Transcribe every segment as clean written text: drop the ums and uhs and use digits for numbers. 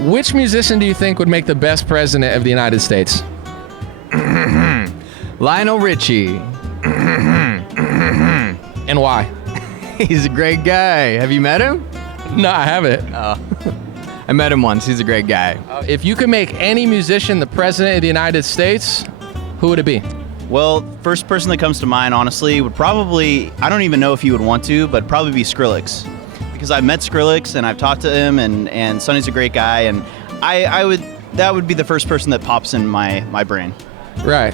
Which musician do you think would make the best president of the United States? Lionel Richie. And why? He's a great guy. Have you met him? No, I haven't. I met him once. He's a great guy. If you could make any musician the president of the United States, who would it be? Well, first person that comes to mind, honestly, would probably, I don't even know if he would want to, but probably be Skrillex. Because I've met Skrillex and I've talked to him, and Sonny's a great guy, and that would be the first person that pops in my brain. Right.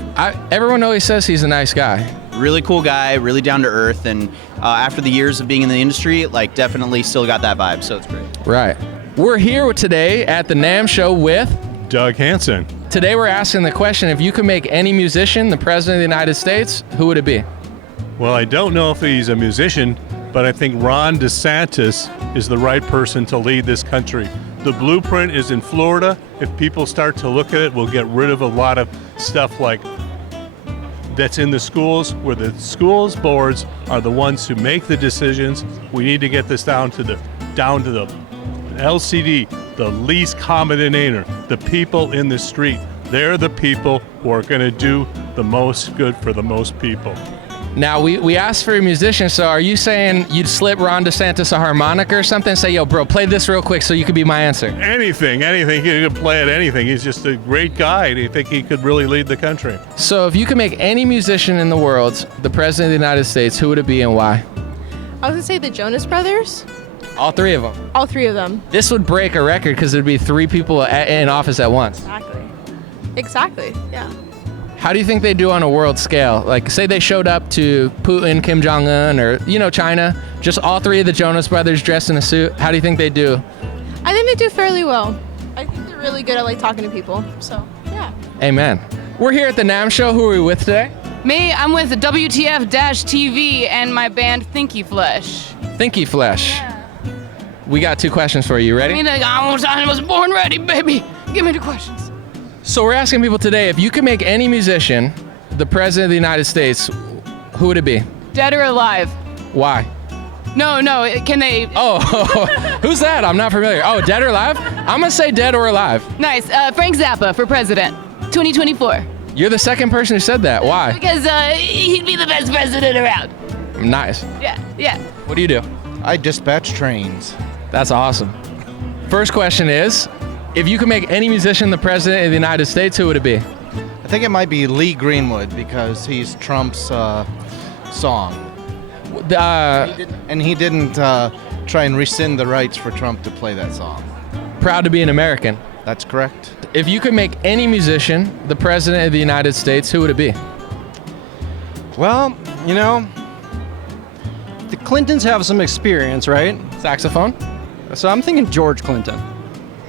Everyone always says he's a nice guy. Really cool guy, really down to earth, and after the years of being in the industry, like definitely still got that vibe, so it's great. Right. We're here today at the NAMM Show with Doug Hansen. Today we're asking the question, if you could make any musician the president of the United States, who would it be? Well, I don't know if he's a musician, but I think Ron DeSantis is the right person to lead this country. The blueprint is in Florida. If people start to look at it, we'll get rid of a lot of stuff like that's in the schools, where the schools boards are the ones who make the decisions. We need to get this down to the LCD, the least common denominator, the people in the street. They're the people who are going to do the most good for the most people. Now, we asked for a musician, so are you saying you'd slip Ron DeSantis a harmonica or something and say, yo, bro, play this real quick so you could be my answer? Anything. He could play at anything. He's just a great guy, and I think he could really lead the country. So if you could make any musician in the world the president of the United States, who would it be and why? I was going to say the Jonas Brothers. All three of them. All three of them. This would break a record because there'd be three people in office at once. Exactly, yeah. How do you think they do on a world scale? Like, say they showed up to Putin, Kim Jong-un, or, China, just all three of the Jonas Brothers dressed in a suit. How do you think they do? I think they do fairly well. I think they're really good at, talking to people, so, yeah. Amen. We're here at the NAMM Show. Who are we with today? Me, I'm with WTF-TV and my band Thinky Flesh. Thinky Flesh. Yeah. We got two questions for you. Ready? I was born ready, baby. Give me the questions. So we're asking people today, if you could make any musician the president of the United States, who would it be? Dead or alive? Why? No, can they... Oh, who's that? I'm not familiar. Oh, dead or alive? I'm going to say dead or alive. Nice. Frank Zappa for president, 2024. You're the second person who said that. Why? Because he'd be the best president around. Nice. Yeah. What do you do? I dispatch trains. That's awesome. First question is, if you could make any musician the president of the United States, who would it be? I think it might be Lee Greenwood because he's Trump's song. And he didn't try and rescind the rights for Trump to play that song. Proud to be an American. That's correct. If you could make any musician the president of the United States, who would it be? Well, the Clintons have some experience, right? Saxophone? So I'm thinking George Clinton.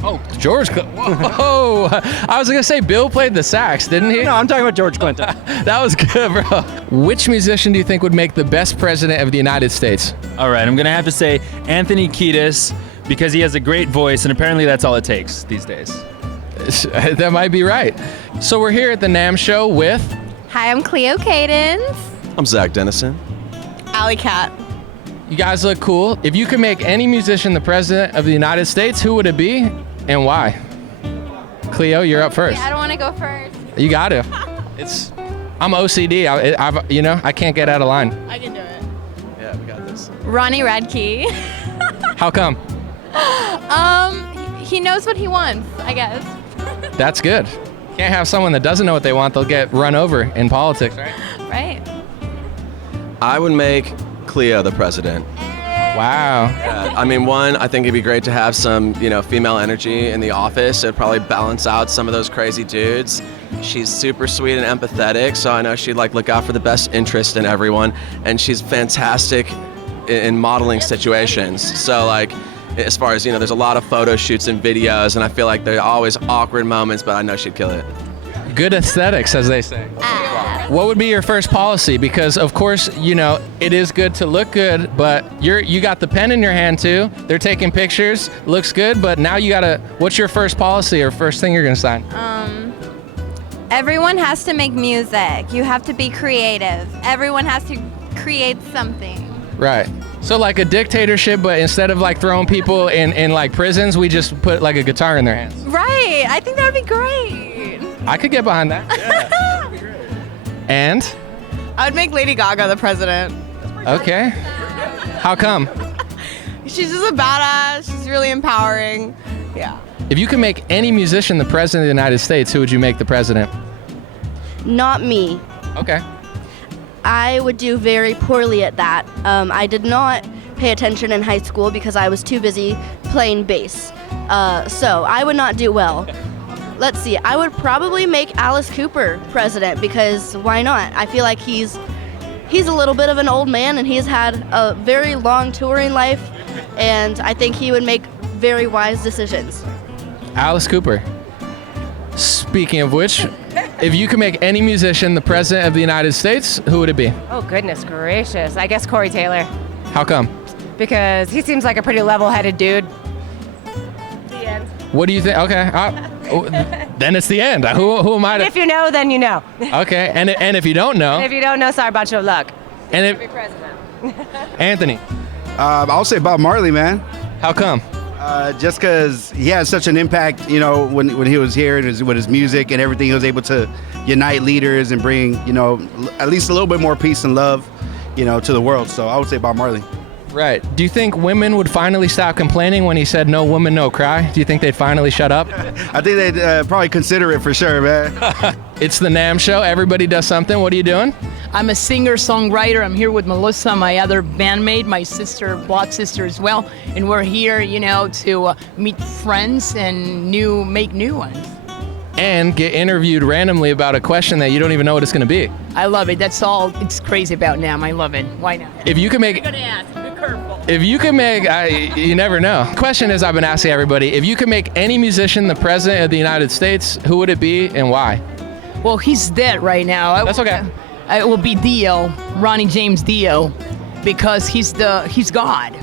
Oh, George Clinton. Whoa. I was going to say Bill played the sax, didn't he? No, I'm talking about George Clinton. That was good, bro. Which musician do you think would make the best president of the United States? All right, I'm going to have to say Anthony Kiedis because he has a great voice, and apparently that's all it takes these days. That might be right. So we're here at the NAMM Show with... Hi, I'm Cleo Cadence. I'm Zach Dennison. Alley Cat. You guys look cool. If you could make any musician the president of the United States, who would it be and why? Cleo, you're up first. I don't want to go first. You got to. I'm OCD. I can't get out of line. I can do it. Yeah, we got this. Ronnie Radke. How come? He knows what he wants, I guess. That's good. Can't have someone that doesn't know what they want. They'll get run over in politics, right? Right. I would make Cleo the president. Wow. Yeah, I think it'd be great to have some, female energy in the office. It'd probably balance out some of those crazy dudes. She's super sweet and empathetic, so I know she'd look out for the best interest in everyone. And she's fantastic in modeling situations. So as far as, there's a lot of photo shoots and videos, and I feel like there are always awkward moments, but I know she'd kill it. Good aesthetics, as they say. What would be your first policy? Because, of course, it is good to look good, but you got the pen in your hand, too. They're taking pictures. Looks good, but now what's your first policy or first thing you're going to sign? Everyone has to make music. You have to be creative. Everyone has to create something. Right. So like a dictatorship, but instead of like throwing people in like prisons, we just put like a guitar in their hands. Right. I think that would be great. I could get behind that. And? I would make Lady Gaga the president. Okay. How come? She's just a badass. She's really empowering. Yeah. If you could make any musician the president of the United States, who would you make the president? Not me. Okay. I would do very poorly at that. I did not pay attention in high school because I was too busy playing bass. So I would not do well. Let's see, I would probably make Alice Cooper president because why not? I feel like he's a little bit of an old man and he's had a very long touring life, and I think he would make very wise decisions. Alice Cooper. Speaking of which, if you could make any musician the president of the United States, who would it be? Oh, goodness gracious. I guess Corey Taylor. How come? Because he seems like a pretty level-headed dude. The end. What do you think? Okay. Then it's the end. Who am I to? If you know, then you know. Okay. And if you don't know? And if you don't know, sorry about your luck. And if Be president. Anthony. I'll say Bob Marley, man. How come? Just because he had such an impact, you know, when he was here and with his music and everything, he was able to unite leaders and bring, you know, at least a little bit more peace and love, you know, to the world. So I would say Bob Marley. Right. Do you think women would finally stop complaining when he said no woman, no cry? Do you think they'd finally shut up? I think they'd probably consider it for sure, man. It's the NAMM Show. Everybody does something. What are you doing? I'm a singer-songwriter. I'm here with Melissa, my other bandmate, my sister, blood sister as well. And we're here, you know, to meet friends and make new ones. And get interviewed randomly about a question that you don't even know what it's going to be. I love it. That's all it's crazy about NAMM. I love it. Why not? If you can make... Good ask. Good curveball. If you can make... you never know. Question is, I've been asking everybody, if you could make any musician the president of the United States, who would it be and why? Well, he's dead right now. That's okay. It will be Dio, Ronnie James Dio, because he's God.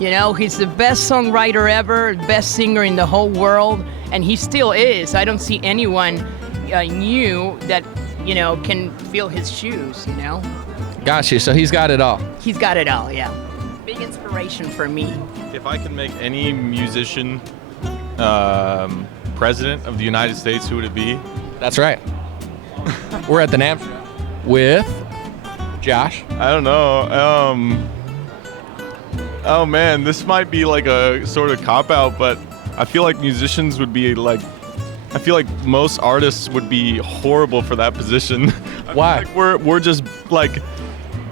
You know, he's the best songwriter ever, best singer in the whole world, and he still is. I don't see anyone new that, you know, can fill his shoes, you know? Got you. So he's got it all. He's got it all, yeah. Big inspiration for me. If I could make any musician president of the United States, who would it be? That's right. We're at the NAMM Show with Josh. I don't know. Oh man, this might be like a sort of cop-out, but I feel like musicians would be like, I feel like most artists would be horrible for that position. Why? Like we're just like,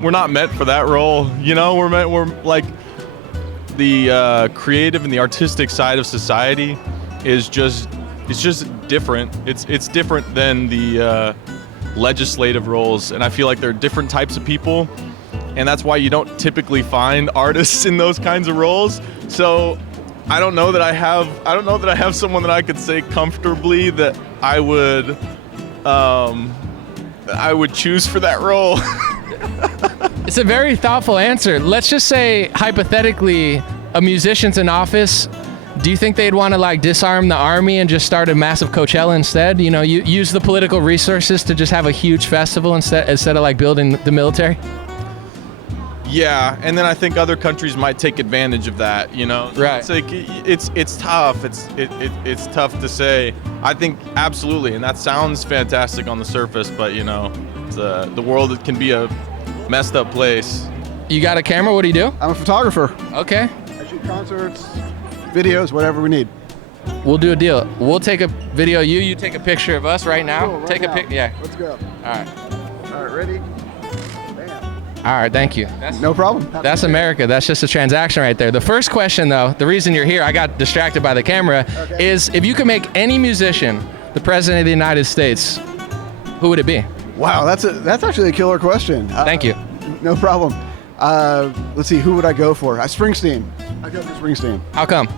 we're not meant for that role, you know? We're like, the creative and the artistic side of society is just, it's just different. It's different than the legislative roles, and I feel like there are different types of people, and that's why you don't typically find artists in those kinds of roles. So I don't know that I have someone that I could say comfortably that I would choose for that role. It's a very thoughtful answer. Let's just say, hypothetically, a musician's in office. Do you think they'd want to like disarm the army and just start a massive Coachella instead? You know, you use the political resources to just have a huge festival instead of like building the military? Yeah, and then I think other countries might take advantage of that, you know? Right. It's like, it's tough. It's tough to say. I think absolutely, and that sounds fantastic on the surface, but you know, the world can be a messed up place. You got a camera? What do you do? I'm a photographer. Okay. I shoot concerts, videos, whatever we need. We'll do a deal. We'll take a video of you. You take a picture of us right now. Cool, right take now. a pic. Yeah. Let's go. All right. All right, ready? All right. Thank you. No problem. That's America. That's just a transaction right there. The first question, though, the reason you're here, I got distracted by the camera, is if you could make any musician the president of the United States, who would it be? Wow, that's actually a killer question. Thank you. No problem. Let's see, who would I go for? Springsteen. I'd go for Springsteen. How come?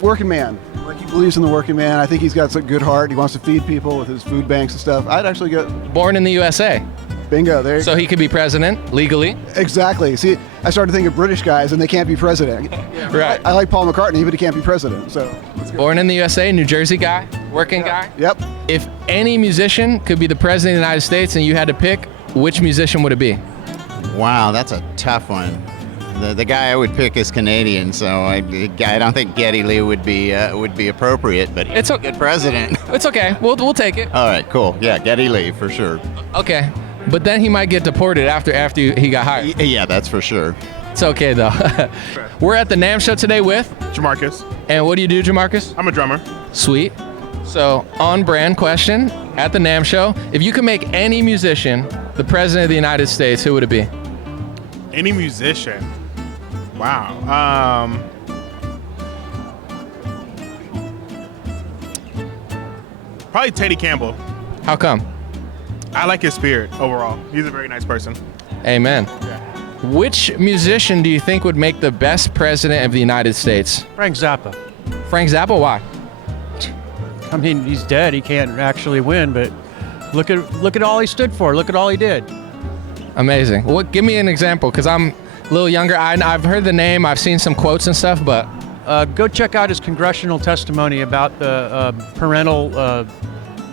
Working man. Like, he believes in the working man. I think he's got a good heart. He wants to feed people with his food banks and stuff. I'd actually go. Born in the USA. Bingo, there you go. So he could be president legally? Exactly. See, I started thinking of British guys and they can't be president. Right. I like Paul McCartney, but he can't be president. So let's go. Born in the USA, New Jersey guy, working guy? Yep. If any musician could be the president of the United States and you had to pick, which musician would it be? Wow, that's a tough one. The guy I would pick is Canadian, so I don't think Geddy Lee would be appropriate, but he's a good president. It's okay. We'll take it. All right, cool. Yeah, Geddy Lee for sure. Okay, but then he might get deported after he got hired. Yeah, that's for sure. It's okay though. We're at the NAMM Show today with Jamarcus. And what do you do, Jamarcus? I'm a drummer. Sweet. So, on brand question at the NAMM Show, if you could make any musician the president of the United States, who would it be? Any musician? Wow. Probably Teddy Campbell. How come? I like his spirit overall. He's a very nice person. Amen. Which musician do you think would make the best president of the United States? Frank Zappa. Frank Zappa, why? I mean, he's dead. He can't actually win, but look at all he stood for. Look at all he did. Amazing. Well, give me an example, because I'm a little younger. I've heard the name. I've seen some quotes and stuff, but... Go check out his congressional testimony about the parental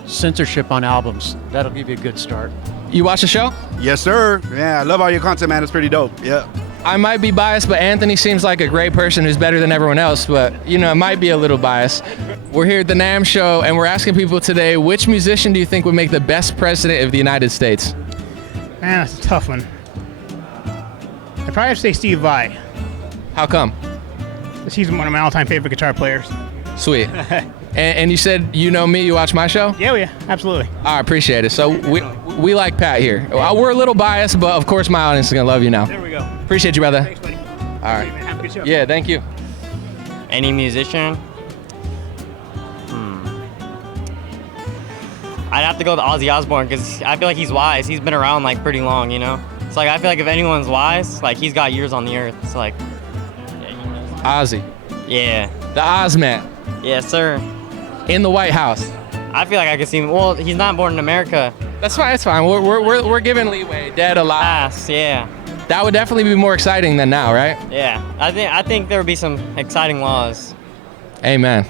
censorship on albums. That'll give you a good start. You watch the show? Yes, sir. Yeah, I love all your content, man. It's pretty dope. Yeah. I might be biased, but Anthony seems like a great person who's better than everyone else, but, you know, it might be a little biased. We're here at the NAMM Show, and we're asking people today, which musician do you think would make the best president of the United States? Man, that's a tough one. I'd probably have to say Steve Vai. How come? Because he's one of my all-time favorite guitar players. Sweet. And you said you know me, you watch my show? Yeah, absolutely. I appreciate it. So we like Pat here. We're a little biased, but of course my audience is going to love you now. There we go. Appreciate you, brother. Thanks, buddy. All right. Have a good show. Yeah, thank you. Any musician? I'd have to go with Ozzy Osbourne because I feel like he's wise. He's been around like pretty long, you know? It's like I feel like if anyone's wise, like he's got years on the earth. It's like... Ozzy. Yeah. The Ozman. Yes, sir. In the White House. I feel like I could see him. Well, he's not born in America. That's fine. It's fine. We're giving leeway. Dead, alive. Pass, yeah. That would definitely be more exciting than now, right? Yeah. I think there would be some exciting laws. Amen.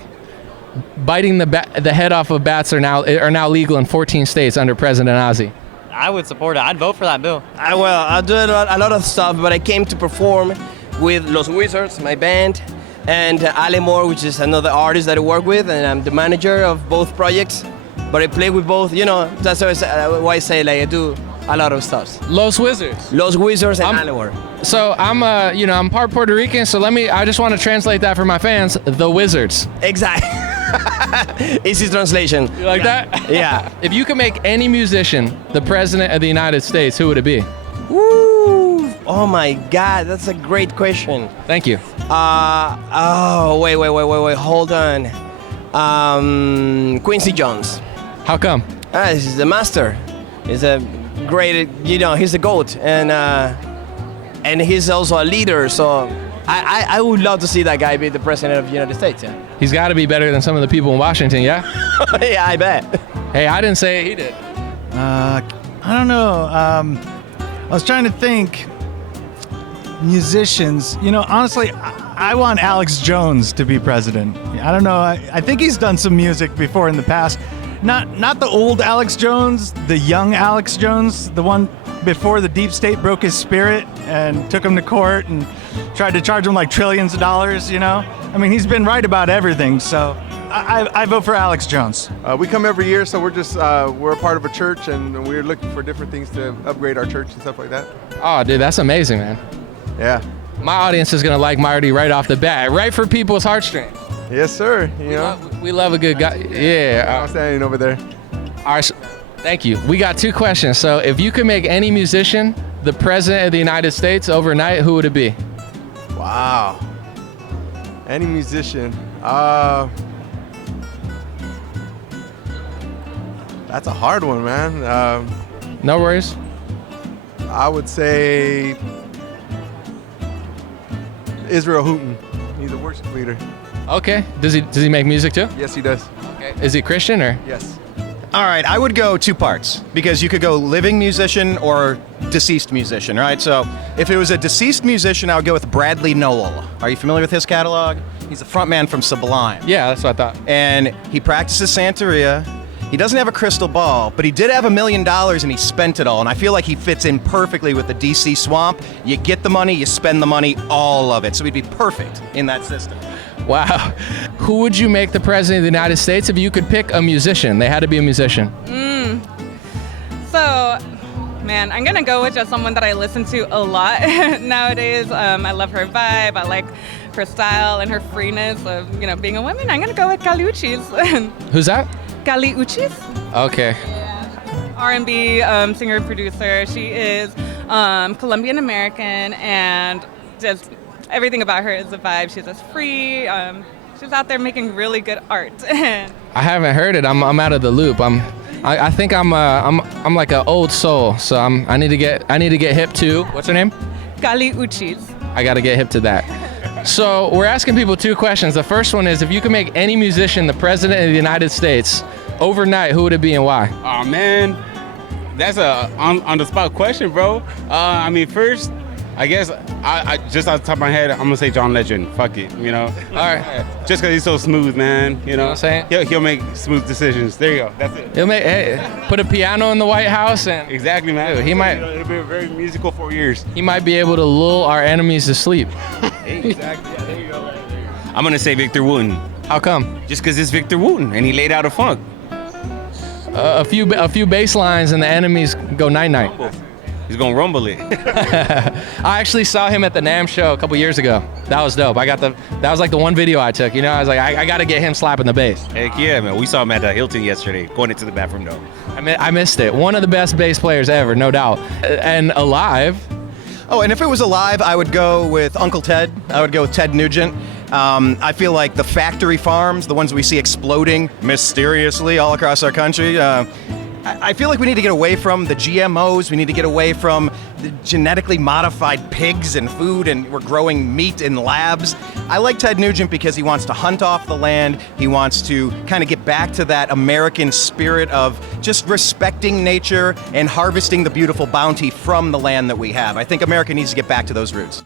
Biting the head off of bats are now legal in 14 states under President Ozzy. I would support it. I'd vote for that bill. I do a lot of stuff, but I came to perform with Los Wizards, my band, and Ale Moore, which is another artist that I work with, and I'm the manager of both projects. But I play with both, you know, that's why I say like I do a lot of stuff. Los Wizards. Los Wizards and Ale Moore. So I'm part Puerto Rican, so I just want to translate that for my fans, the Wizards. Exactly. Easy translation. You like that? Yeah. If you could make any musician the president of the United States, who would it be? Woo! Oh my God, that's a great question. Thank you. Wait, hold on. Quincy Jones. How come? He's the master. He's a great, he's the GOAT, and he's also a leader. So I would love to see that guy be the president of the United States. Yeah. He's got to be better than some of the people in Washington, yeah? Yeah, I bet. Hey, I didn't say it, he did. I don't know. I was trying to think. Musicians, honestly, I want Alex Jones to be president. I don't know. I think he's done some music before in the past. Not the old Alex Jones, the young Alex Jones, the one before the deep state broke his spirit and took him to court and tried to charge him like trillions of dollars, I mean, he's been right about everything, so I vote for Alex Jones. We come every year, so we're a part of a church, and we're looking for different things to upgrade our church and stuff like that. Oh, dude, that's amazing, man. Yeah. My audience is going to like Marty right off the bat, right for people's heartstrings. Yes, sir. We love a good guy. Yeah. I'm standing over there. All right, thank you. We got 2 questions. So if you could make any musician the president of the United States overnight, who would it be? Wow. Any musician. That's a hard one, man. No worries. I would say Israel Houghton. He's a worship leader. Okay. Does he make music too? Yes, he does. Okay. Is he Christian or? Yes. All right, I would go 2 parts because you could go living musician or deceased musician, right? So if it was a deceased musician, I would go with Bradley Nowell. Are you familiar with his catalog? He's a frontman from Sublime. Yeah, that's what I thought. And he practices Santeria. He doesn't have a crystal ball, but he did have $1 million and he spent it all. And I feel like he fits in perfectly with the DC swamp. You get the money, you spend the money, all of it. So he'd be perfect in that system. Wow. Who would you make the president of the United States if you could pick a musician? They had to be a musician. So, man, I'm gonna go with just someone that I listen to a lot nowadays. I love her vibe. I like her style and her freeness of, you know, being a woman. I'm gonna go with Kali Uchis. Who's that? Kali Uchis. Okay. R&B singer and producer. She is Colombian American, and just everything about her is a vibe. She's just free. She's out there making really good art. I haven't heard it. I'm out of the loop. I think I'm like an old soul, so I need to get hip to. What's her name? Kali Uchis. I got to get hip to that. So we're asking people 2 questions. The first one is, if you could make any musician the president of the United States overnight, who would it be and why? Oh man, that's a on the spot question, bro. I mean, first, I guess I just off the top of my head, I'm gonna say John Legend. Fuck it, you know. All right. Just because he's so smooth, man. You know what I'm saying? He'll make smooth decisions. There you go. That's it. He'll put a piano in the White House and exactly, man. Dude, he might. It'll be very musical 4 years. He might be able to lull our enemies to sleep. Exactly. Yeah, there you go. Right there. I'm gonna say Victor Wooten. How come? Just because it's Victor Wooten and he laid out a funk. A few bass lines and the enemies go night-night. He's gonna rumble it. I actually saw him at the NAMM Show a couple years ago. That was dope. That was like the one video I took. You know, I was like, I got to get him slapping the bass. Heck yeah, man. We saw him at Hilton yesterday, going into the bathroom though. I missed it. One of the best bass players ever, no doubt. And alive. Oh, and if it was alive, I would go with Uncle Ted. I would go with Ted Nugent. I feel like the factory farms, the ones we see exploding mysteriously all across our country, I feel like we need to get away from the GMOs. We need to get away from the genetically modified pigs and food, and we're growing meat in labs. I like Ted Nugent because he wants to hunt off the land. He wants to kind of get back to that American spirit of just respecting nature and harvesting the beautiful bounty from the land that we have. I think America needs to get back to those roots.